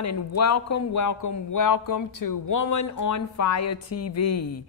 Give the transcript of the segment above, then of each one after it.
everyone, and welcome to Woman on Fire TV.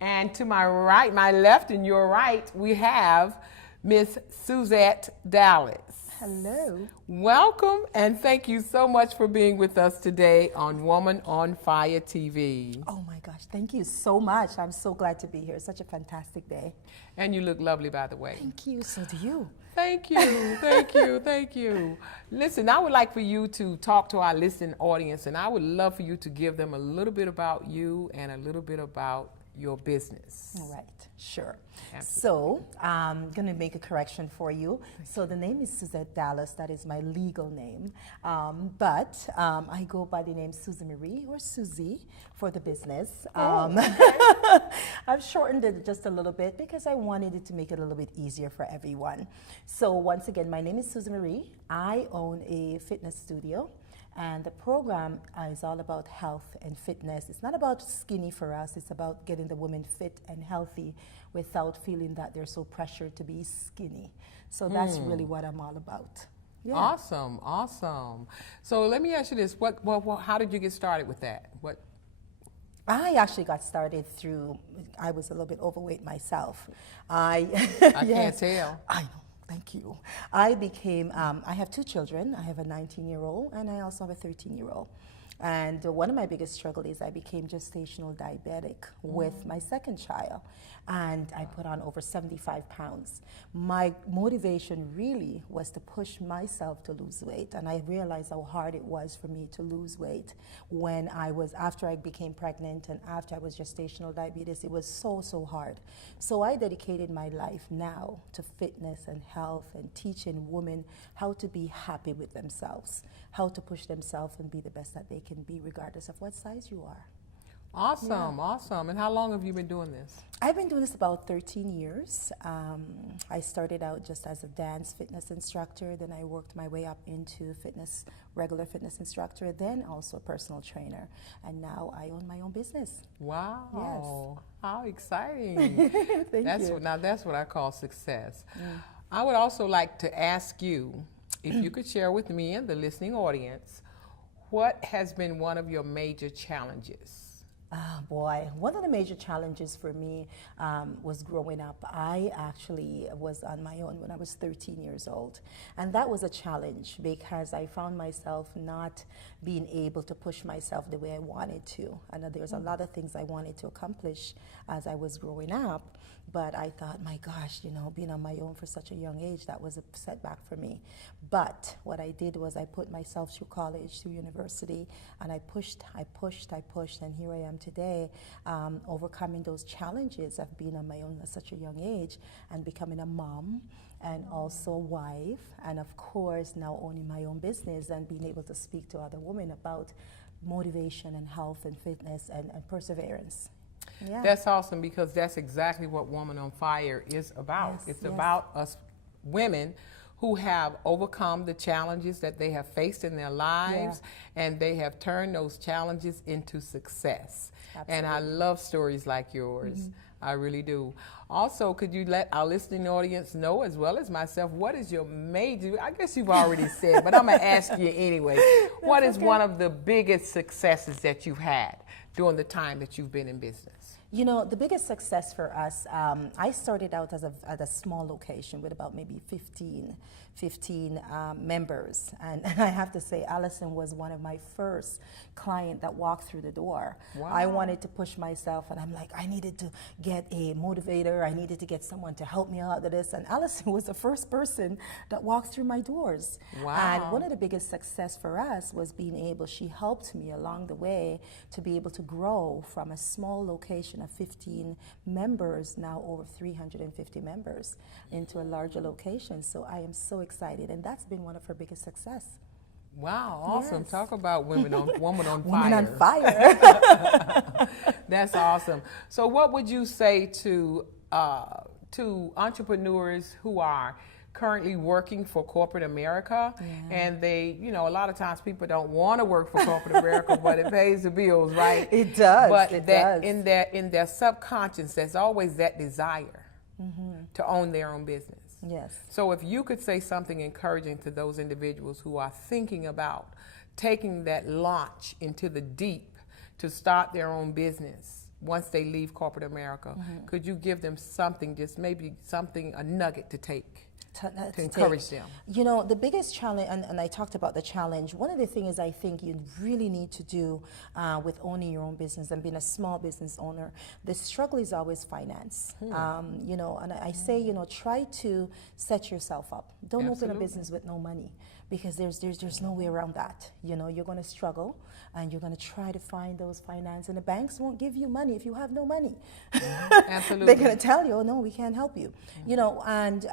And to my right, my left, and your right, we have Miss Suzette Dallas. Hello. Welcome, and thank you so much for being with us today on Woman on Fire TV. Oh my gosh, thank you so much. I'm so glad to be here. Such a fantastic day. And you look lovely, by the way. Thank you. So do you. Thank you, thank you. Listen, I would like for you to talk to our listening audience, and I would love for you to give them a little bit about you and a little bit about your business. All right, sure. Absolutely. So I'm going to make a correction for you. So the name is Suzette Dallas. That is my legal name. But I go by the name Susie Marie or Susie for the business. Okay. I've shortened it just a little bit because I wanted it to make it a little bit easier for everyone. So once again, my name is Susie Marie. I own a fitness studio. And the program is all about health and fitness. It's not about skinny for us. It's about getting the women fit and healthy without feeling that they're so pressured to be skinny. So that's really what I'm all about. Yeah. Awesome. So let me ask you this: how did you get started with that? I actually got started through, I was a little bit overweight myself. I Yes. can't tell. I know. Thank you. I became, I have two children. I have a 19-year-old and I also have a 13-year-old. And one of my biggest struggles is I became gestational diabetic with my second child. And I put on over 75 pounds. My motivation really was to push myself to lose weight. And I realized how hard it was for me to lose weight when after I became pregnant and after I was gestational diabetes. It was so hard. So I dedicated my life now to fitness and health and teaching women how to be happy with themselves, how to push themselves and be the best that they can be regardless of what size you are. Awesome. And how long have you been doing this? I've been doing this about 13 years. I started out just as a dance fitness instructor, then I worked my way up into regular fitness instructor, then also a personal trainer. And now I own my own business. Wow. Yes. How exciting. Thank you. Now that's what I call success. I would also like to ask you if you could share with me and the listening audience, what has been one of your major challenges? Boy, one of the major challenges for me was growing up. I actually was on my own when I was 13 years old. And that was a challenge because I found myself not being able to push myself the way I wanted to. And there's a lot of things I wanted to accomplish as I was growing up. But I thought, my gosh, being on my own for such a young age, that was a setback for me. But what I did was I put myself through college, through university, and I pushed, and here I am today, overcoming those challenges of being on my own at such a young age and becoming a mom and also a wife, and of course now owning my own business and being able to speak to other women about motivation and health and fitness and perseverance. Yeah. That's awesome because that's exactly what Woman on Fire is about. Yes, It's about us women who have overcome the challenges that they have faced in their lives, and they have turned those challenges into success. Absolutely. And I love stories like yours. I really do. Also, could you let our listening audience know, as well as myself, what is your major, I guess you've already said, but I'm going to ask you anyway, what is one of the biggest successes that you've had during the time that you've been in business? The biggest success for us, I started out at a small location with about maybe 15 members. And I have to say, Allison was one of my first client that walked through the door. Wow. I wanted to push myself, and I'm like, I needed to get a motivator. I needed to get someone to help me out with this. And Allison was the first person that walked through my doors. Wow. And one of the biggest success for us was she helped me along the way to be able to grow from a small location of 15 members, now over 350 members, into a larger location. So I am so excited, and that's been one of her biggest success. Wow, awesome. Yes. Talk about Woman on Fire. Woman on Fire. That's awesome. So what would you say to entrepreneurs who are currently working for corporate America, and they, a lot of times people don't want to work for corporate America, but it pays the bills, right? It does. But it that does. in their subconscious, there's always that desire to own their own business. Yes. So if you could say something encouraging to those individuals who are thinking about taking that launch into the deep to start their own business once they leave corporate America, could you give them something, just maybe something, a nugget to take? To encourage them. You know, the biggest challenge, and I talked about the challenge, one of the things I think you really need to do with owning your own business and being a small business owner, the struggle is always finance. You know, and I say, you know, try to set yourself up. Don't open a business with no money, because there's no way around that. You know, you're going to struggle and you're going to try to find those finance, and the banks won't give you money if you have no money. Absolutely. They're going to tell you, oh, no, we can't help you. You know, and,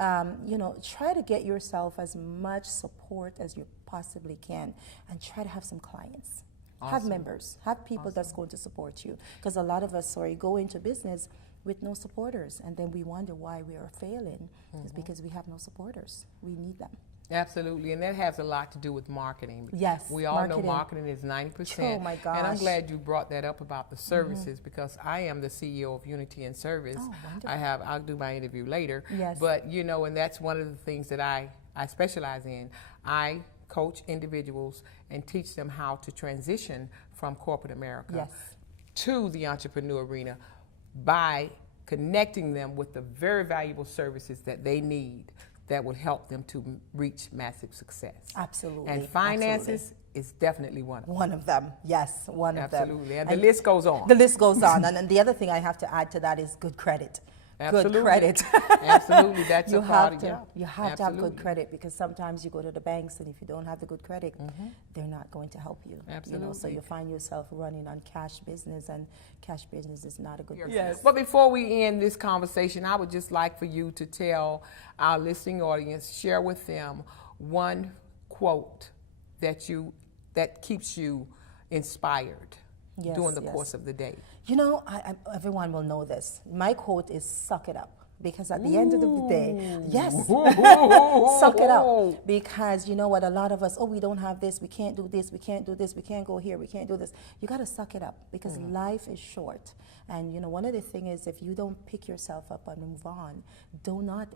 you know, try to get yourself as much support as you possibly can, and try to have some clients. Have members, have people that's going to support you. Because a lot of us, go into business with no supporters, and then we wonder why we are failing. It's because we have no supporters. We need them. Absolutely, and that has a lot to do with marketing. Yes, we all know marketing is 90%. Oh my gosh! And I'm glad you brought that up about the services, because I am the CEO of Unity and Service. Oh, wonderful. I'll do my interview later. Yes. But you know, and that's one of the things that I specialize in. I coach individuals and teach them how to transition from corporate America to the entrepreneur arena by connecting them with the very valuable services that they need that would help them to reach massive success. Absolutely. And finances is definitely one of them. One of them, yes, one of them. Absolutely, and the list goes on. The list goes on, and the other thing I have to add to that is good credit. Absolutely. Good credit. Absolutely, that's a part of it. You have to have good credit, because sometimes you go to the banks, and if you don't have the good credit, they're not going to help you. Absolutely. You know, so you find yourself running on cash business, and cash business is not a good business. Yes. But before we end this conversation, I would just like for you to tell our listening audience, share with them one quote that keeps you inspired during the course of the day. You know, everyone will know this. My quote is "suck it up." Because at the end of the day, yes, suck it up. Because you know what, a lot of us, we don't have this, we can't do this, we can't do this, we can't go here, we can't do this. You got to suck it up, because life is short. And you know, one of the things is, if you don't pick yourself up and move on, do not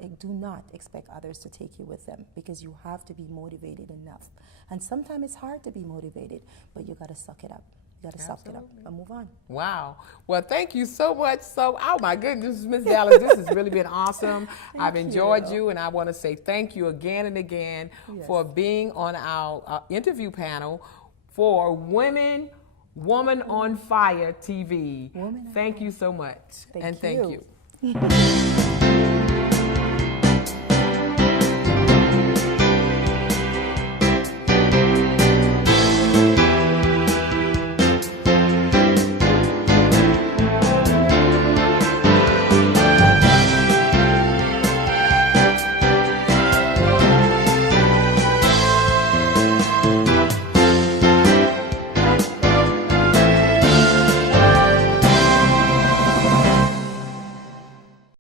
expect others to take you with them, because you have to be motivated enough. And sometimes it's hard to be motivated, but you got to suck it up. You got to suck it up and move on. Wow. Well, thank you so much. Oh my goodness, Ms. Dallas, this has really been awesome. I've enjoyed you, and I want to say thank you again and again for being on our interview panel for Woman on Fire TV. Thank you so much. Thank you. Thank you.